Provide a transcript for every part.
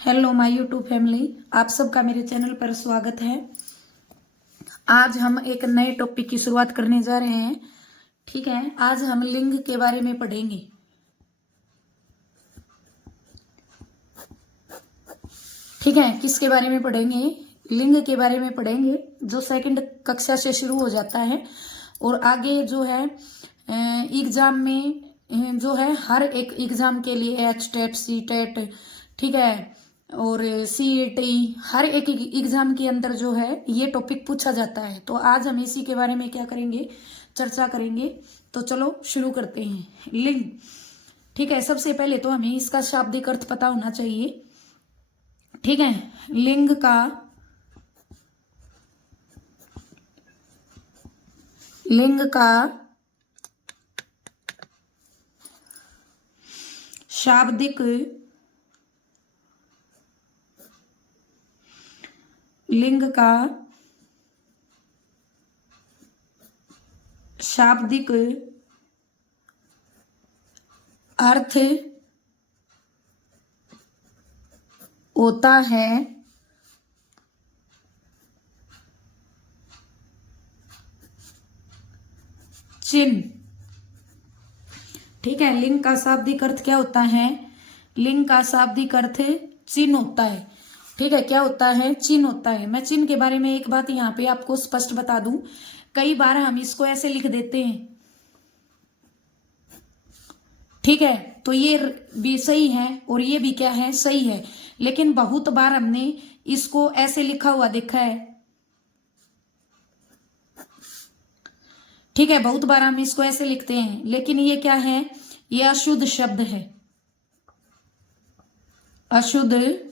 Hello my YouTube family, आप सबका मेरे चैनल पर स्वागत है। आज हम एक नए टॉपिक की शुरुआत करने जा रहे हैं। ठीक है, आज हम लिंग के बारे में पढ़ेंगे। ठीक है, किसके बारे में पढ़ेंगे? लिंग के बारे में पढ़ेंगे, जो सेकंड कक्षा से शुरू हो जाता है और आगे जो है एग्जाम में जो है हर एक एग्जाम के लिए एच टेट सी टेट, ठीक है, और सीईटी, हर एक एग्जाम के अंदर जो है ये टॉपिक पूछा जाता है। तो आज हम इसी के बारे में क्या करेंगे, चर्चा करेंगे। तो चलो शुरू करते हैं। लिंग, ठीक है, सबसे पहले तो हमें इसका शाब्दिक अर्थ पता होना चाहिए। ठीक है, लिंग का शाब्दिक लिंग का शाब्दिक अर्थ होता है चिन्ह। ठीक है, लिंग का शाब्दिक अर्थ क्या होता है? लिंग का शाब्दिक अर्थ चिन्ह होता है। ठीक है, क्या होता है? चिन्ह होता है। मैं चिन्ह के बारे में एक बात यहाँ पे आपको स्पष्ट बता दूं। कई बार हम इसको ऐसे लिख देते हैं, ठीक है, तो ये भी सही है और ये भी क्या है, सही है। लेकिन बहुत बार हमने इसको ऐसे लिखा हुआ देखा है। ठीक है, बहुत बार हम इसको ऐसे लिखते हैं, लेकिन ये क्या है? ये अशुद्ध शब्द है, अशुद्ध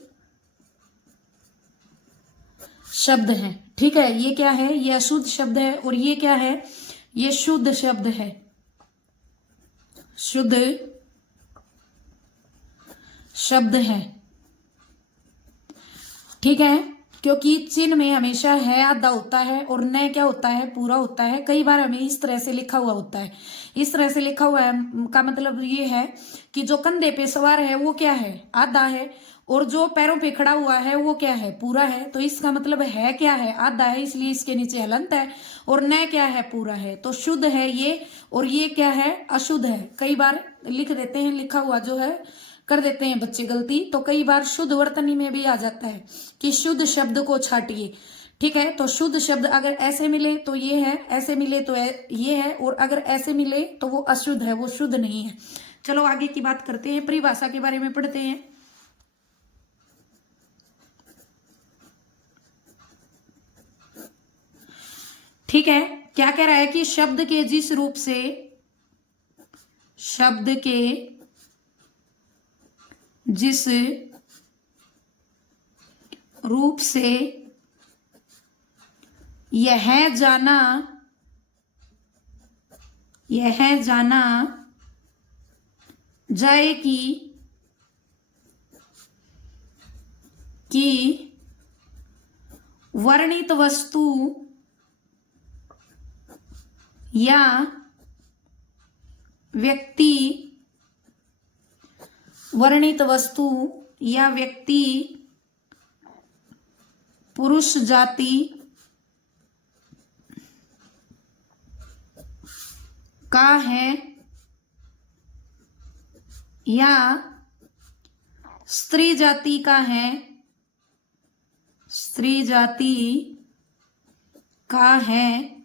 शब्द है। ठीक है, ये क्या है? ये अशुद्ध शब्द है। और ये क्या है? ये शुद्ध शब्द है, शुद्ध शब्द है। ठीक है, क्योंकि चिन्ह में हमेशा है आधा होता है और न क्या होता है, पूरा होता है। कई बार हमें इस तरह से लिखा हुआ होता है। इस तरह से लिखा हुआ है का मतलब ये है कि जो कंधे पे सवार है वो क्या है, आधा है, और जो पैरों पे खड़ा हुआ है वो क्या है, पूरा है। तो इसका मतलब है क्या है, आधा है, इसलिए इसके नीचे हलंत है। और न क्या है, पूरा है। तो शुद्ध है ये, और ये क्या है, अशुद्ध है। कई बार लिख देते हैं, लिखा हुआ जो है कर देते हैं बच्चे गलती। तो कई बार शुद्ध वर्तनी में भी आ जाता है कि शुद्ध शब्द को छाटिए। ठीक है, तो शुद्ध शब्द अगर ऐसे मिले तो ये है, ऐसे मिले तो ये है, और अगर ऐसे मिले तो वो अशुद्ध है, वो शुद्ध नहीं है। चलो आगे की बात करते हैं, परिभाषा के बारे में पढ़ते हैं। ठीक है, क्या कह रहा है कि शब्द के जिस रूप से, शब्द के जिस रूप से यह जाना जाए कि वर्णित वस्तु या व्यक्ति, वर्णित वस्तु या व्यक्ति पुरुष जाति का है या स्त्री जाति का है, स्त्री जाति का है,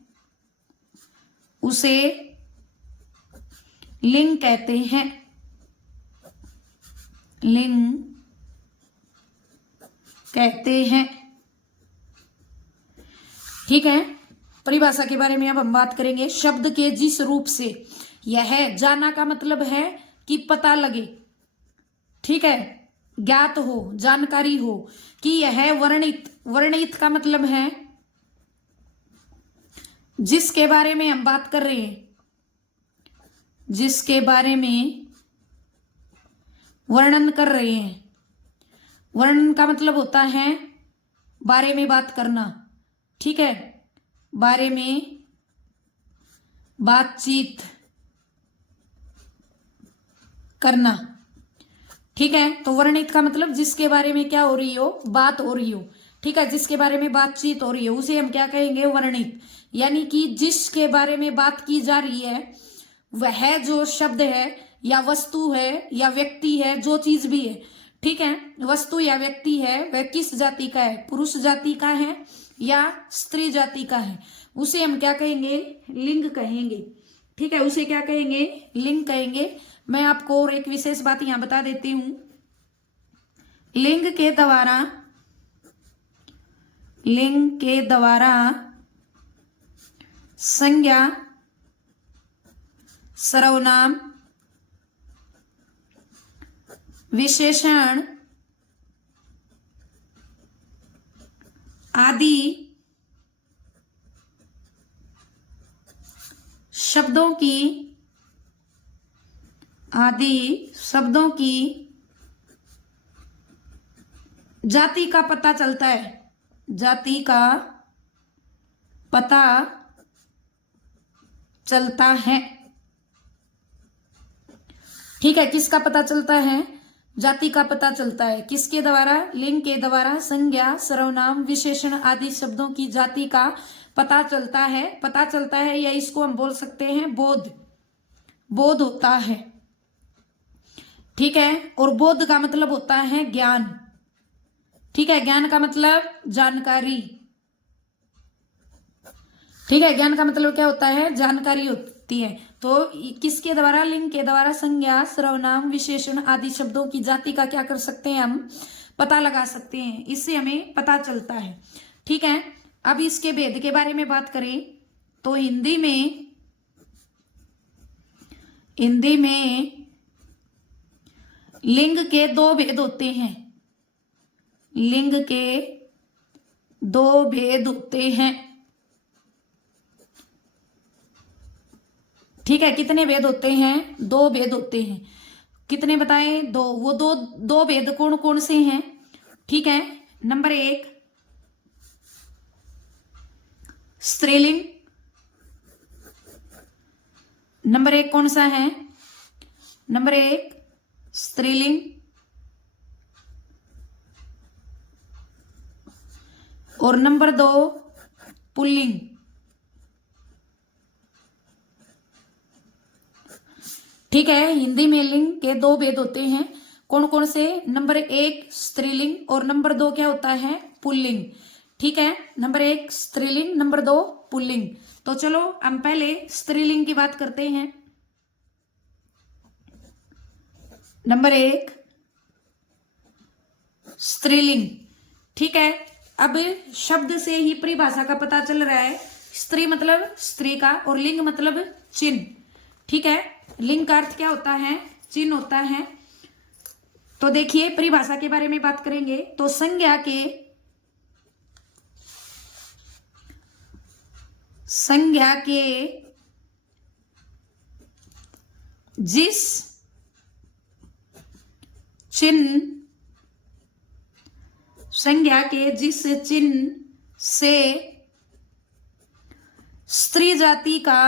उसे लिंग कहते हैं, लिंग कहते हैं। ठीक है, परिभाषा के बारे में अब हम बात करेंगे। शब्द के जिस रूप से यह जाना का मतलब है कि पता लगे, ठीक है, ज्ञात हो, जानकारी हो कि यह वर्णित, वर्णित का मतलब है जिसके बारे में हम बात कर रहे हैं, जिसके बारे में वर्णन कर रहे हैं। वर्णन का मतलब होता है बारे में बात करना। ठीक है, बारे में बातचीत करना। ठीक है, तो वर्णित का मतलब जिसके बारे में क्या हो रही हो, बात हो रही हो। ठीक है, जिसके बारे में बातचीत हो रही है उसे हम क्या कहेंगे, वर्णित। यानी कि जिसके बारे में बात की जा रही है वह जो शब्द है या वस्तु है या व्यक्ति है, जो चीज भी है, ठीक है, वस्तु या व्यक्ति है, वह किस जाति का है, पुरुष जाति का है या स्त्री जाति का है, उसे हम क्या कहेंगे, लिंग कहेंगे। ठीक है, उसे क्या कहेंगे, लिंग कहेंगे। मैं आपको और एक विशेष बात यहां बता देती हूं। लिंग के द्वारा संज्ञा, सर्वनाम, विशेषण आदि शब्दों की जाति का पता चलता है, जाति का पता चलता है। ठीक है, किसका पता चलता है, जाति का पता चलता है। किसके द्वारा, लिंग के द्वारा संज्ञा, सर्वनाम, विशेषण आदि शब्दों की जाति का पता चलता है, या इसको हम बोल सकते हैं बोध होता है। ठीक है, और बोध का मतलब होता है ज्ञान। ठीक है, ज्ञान का मतलब जानकारी। ठीक है, ज्ञान का मतलब क्या होता है, जानकारी होती है। तो किसके द्वारा, लिंग के द्वारा संज्ञा, सर्वनाम, विशेषण आदि शब्दों की जाति का क्या कर सकते हैं, हम पता लगा सकते हैं, इससे हमें पता चलता है। ठीक है, अब इसके भेद के बारे में बात करें तो हिंदी में लिंग के दो भेद होते हैं। लिंग के दो भेद होते हैं। ठीक है, कितने भेद होते हैं, दो भेद होते हैं। कितने बताएं, दो। वो दो भेद कौन कौन से हैं। ठीक है, नंबर 1 स्त्रीलिंग। नंबर 1 कौन सा है, नंबर 1 स्त्रीलिंग, और नंबर 2 पुल्लिंग। ठीक है, हिंदी में लिंग के दो भेद होते हैं, कौन कौन से, नंबर 1 स्त्रीलिंग और नंबर 2 क्या होता है, पुल्लिंग। ठीक है, नंबर 1 स्त्रीलिंग, नंबर 2 पुल्लिंग। तो चलो हम पहले स्त्रीलिंग की बात करते हैं। नंबर 1 स्त्रीलिंग। ठीक है, अब शब्द से ही परिभाषा का पता चल रहा है। स्त्री मतलब स्त्री का, और लिंग मतलब चिन्ह। ठीक है, लिंग का अर्थ क्या होता है, चिन्ह होता है। तो देखिए परिभाषा के बारे में बात करेंगे तो संज्ञा के जिस चिन्ह, संज्ञा के जिस चिन्ह से स्त्री जाति का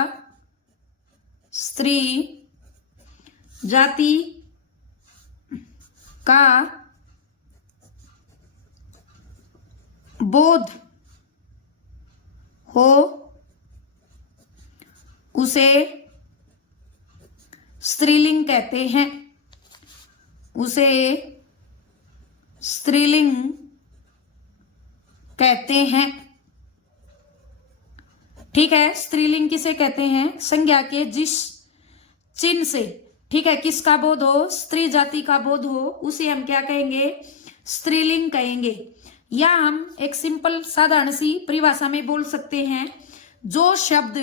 बोध हो उसे स्त्रीलिंग कहते हैं। उसे स्त्रीलिंग कहते हैं। ठीक है, स्त्रीलिंग किसे कहते हैं, संज्ञा के जिस चिन्ह से, ठीक है, किसका बोध हो, स्त्री जाति का बोध हो, उसे हम क्या कहेंगे, स्त्रीलिंग कहेंगे। या हम एक सिंपल साधारण सी परिभाषा में बोल सकते हैं, जो शब्द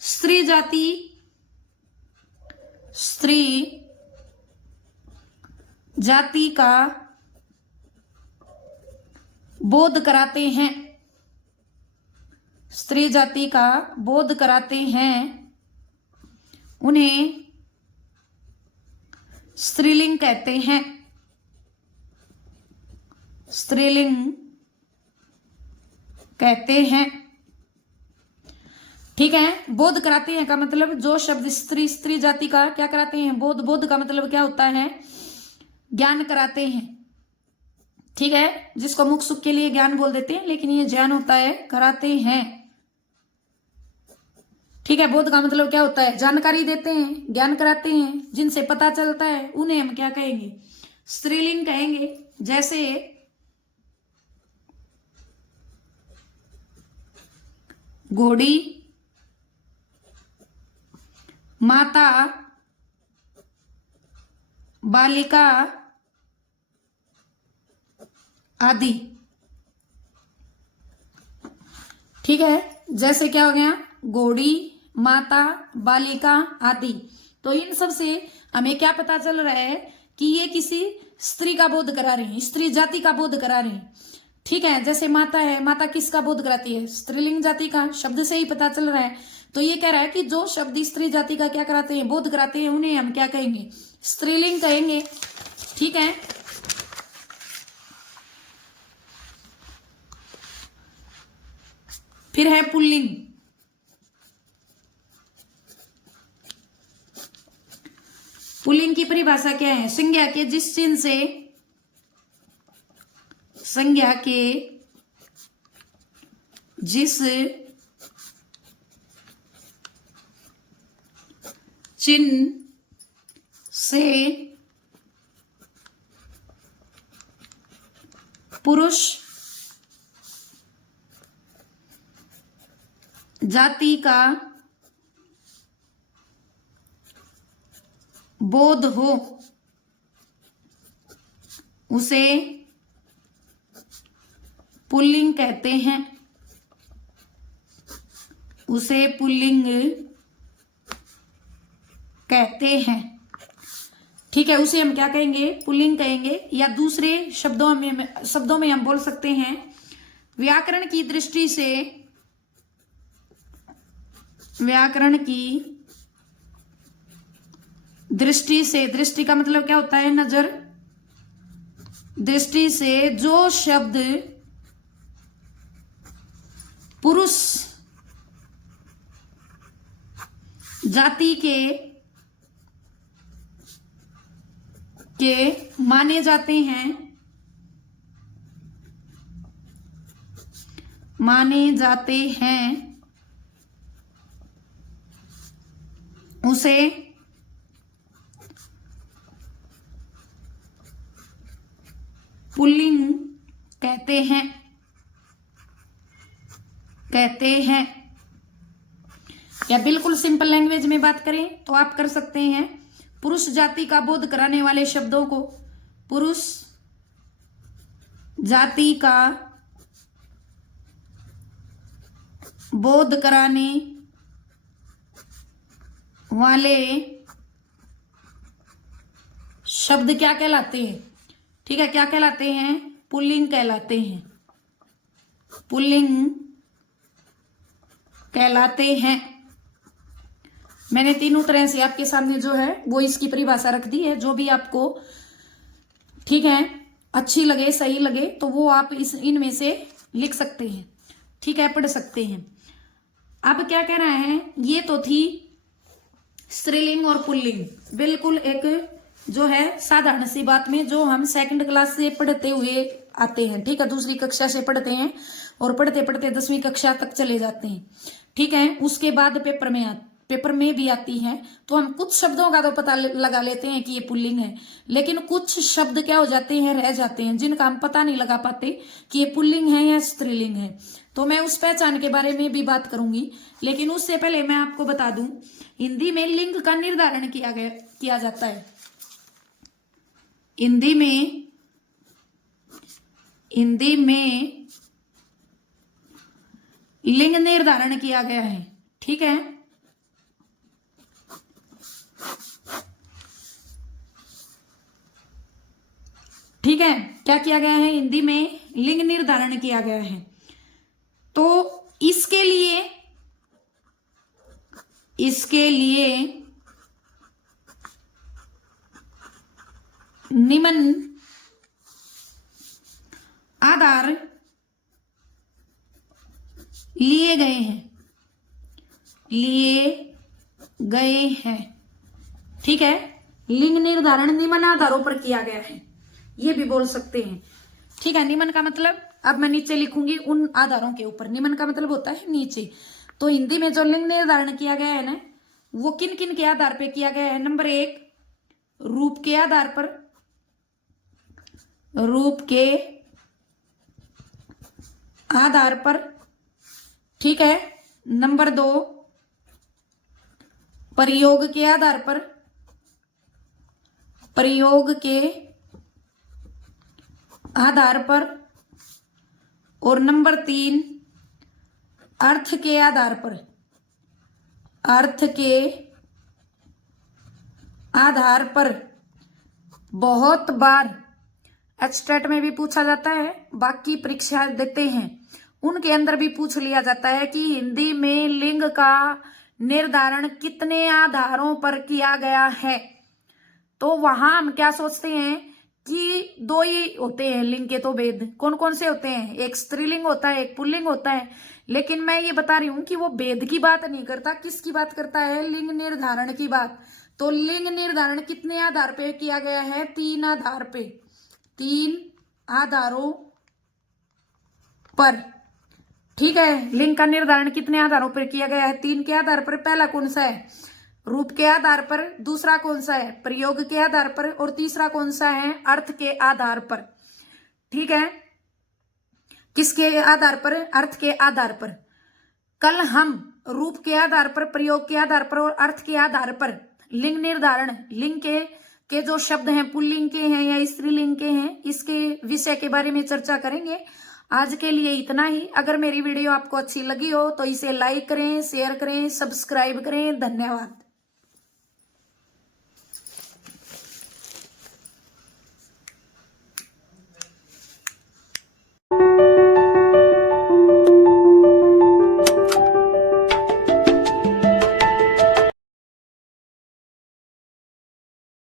स्त्री जाति का बोध कराते हैं, स्त्री जाति का बोध कराते हैं, उन्हें स्त्रीलिंग कहते हैं। स्त्रीलिंग कहते हैं। ठीक है। बोध कराते हैं का मतलब जो शब्द स्त्री स्त्री जाति का क्या कराते हैं, बोध। बोध का मतलब क्या होता है, ज्ञान कराते हैं। ठीक है, जिसको मुख सुख के लिए ज्ञान बोल देते हैं, लेकिन ये ज्ञान होता है कराते हैं। ठीक है, बोध का मतलब क्या होता है, जानकारी देते हैं, ज्ञान कराते हैं, जिनसे पता चलता है उन्हें हम क्या कहेंगे, स्त्रीलिंग कहेंगे। जैसे घोड़ी, माता, बालिका आदि। ठीक है, जैसे क्या हो गया, घोड़ी, माता, बालिका आदि। तो इन सब से हमें क्या पता चल रहा है कि ये किसी स्त्री का बोध करा रहे हैं, स्त्री जाति का बोध करा रहे हैं। ठीक है, जैसे माता है, माता किसका बोध कराती है, स्त्रीलिंग जाति का, शब्द से ही पता चल रहा है। तो ये कह रहा है कि जो शब्द स्त्री जाति का क्या कराते हैं, बोध कराते हैं, उन्हें हम क्या कहेंगे, स्त्रीलिंग कहेंगे। ठीक है, फिर है पुल्लिंग। पुल्लिंग की परिभाषा क्या है, संज्ञा के जिस चिन्ह से, संज्ञा के जिस चिन्ह से पुरुष जाति का बोध हो उसे पुल्लिंग कहते हैं, उसे पुल्लिंग कहते हैं। ठीक है, उसे हम क्या कहेंगे, पुल्लिंग कहेंगे। या दूसरे शब्दों में हम बोल सकते हैं, व्याकरण की दृष्टि से, व्याकरण की दृष्टि से, दृष्टि का मतलब क्या होता है, नजर, दृष्टि से जो शब्द पुरुष जाति के माने जाते हैं, माने जाते हैं, उसे पुल्लिंग कहते हैं, कहते हैं। या बिल्कुल सिंपल लैंग्वेज में बात करें तो आप कर सकते हैं, पुरुष जाति का बोध कराने वाले शब्दों को, पुरुष जाति का बोध कराने वाले शब्द क्या कहलाते हैं। ठीक है, क्या कहलाते हैं, पुल्लिंग कहलाते हैं, पुल्लिंग कहलाते हैं। मैंने तीनों तरह से आपके सामने जो है वो इसकी परिभाषा रख दी है। जो भी आपको ठीक है अच्छी लगे, सही लगे, तो वो आप इनमें से लिख सकते हैं। ठीक है, पढ़ सकते हैं। अब क्या कह रहा है, ये तो थी स्त्रीलिंग और पुल्लिंग, बिल्कुल एक जो है साधारण सी बात में, जो हम सेकंड क्लास से पढ़ते हुए आते हैं। ठीक है, दूसरी कक्षा से पढ़ते हैं और पढ़ते पढ़ते 10वीं कक्षा तक चले जाते हैं। ठीक है, उसके बाद पेपर में भी आती है, तो हम कुछ शब्दों का तो पता लगा लेते हैं कि ये पुल्लिंग है, लेकिन कुछ शब्द क्या हो जाते हैं, रह जाते हैं, जिनका हम पता नहीं लगा पाते कि ये पुल्लिंग है या स्त्रीलिंग है। तो मैं उस पहचान के बारे में भी बात करूंगी, लेकिन उससे पहले मैं आपको बता दूं, हिंदी में लिंग का निर्धारण किया जाता है। हिंदी में लिंग निर्धारण किया गया है। ठीक है, ठीक है, क्या किया गया है, हिंदी में लिंग निर्धारण किया गया है। तो इसके लिए निम्न आधार लिए गए हैं। लिए गए हैं। ठीक है, लिंग निर्धारण निम्न आधारों पर किया गया है, ये भी बोल सकते हैं। ठीक है, निम्न का मतलब अब मैं नीचे लिखूंगी उन आधारों के ऊपर। निम्न का मतलब होता है नीचे। तो हिंदी में जो लिंग निर्धारण किया गया है ना, वो किन किन के आधार पर किया गया है? नंबर 1, रूप के आधार पर, रूप के आधार पर। ठीक है, नंबर 2, प्रयोग के आधार पर, प्रयोग के आधार पर। और नंबर 3, अर्थ के आधार पर, अर्थ के आधार पर। बहुत बार एचटेट में भी पूछा जाता है, बाकी परीक्षा देते हैं उनके अंदर भी पूछ लिया जाता है कि हिंदी में लिंग का निर्धारण कितने आधारों पर किया गया है। तो वहां हम क्या सोचते हैं कि 2 ही होते हैं लिंग के। तो भेद कौन कौन से होते हैं? एक स्त्रीलिंग होता है, एक पुल्लिंग होता है। लेकिन मैं ये बता रही हूं कि वो भेद की बात नहीं करता, किसकी बात करता है? लिंग निर्धारण की बात। तो लिंग निर्धारण कितने आधार पे किया गया है? 3 आधार पे, 3 आधारों पर। ठीक है, लिंग का निर्धारण कितने आधारों पर किया गया है? 3 के आधार पर। पहला कौन सा है? रूप के आधार पर। दूसरा कौन सा है? प्रयोग के आधार पर। और तीसरा कौन सा है? अर्थ के आधार पर। ठीक है, किसके आधार पर? अर्थ के आधार पर। कल हम रूप के आधार पर, प्रयोग के आधार पर और अर्थ के आधार पर लिंग निर्धारण, लिंग के जो शब्द हैं पुल्लिंग के हैं या स्त्रीलिंग के हैं, इसके विषय के बारे में चर्चा करेंगे। आज के लिए इतना ही। अगर मेरी वीडियो आपको अच्छी लगी हो तो इसे लाइक करें, शेयर करें, सब्सक्राइब करें। धन्यवाद।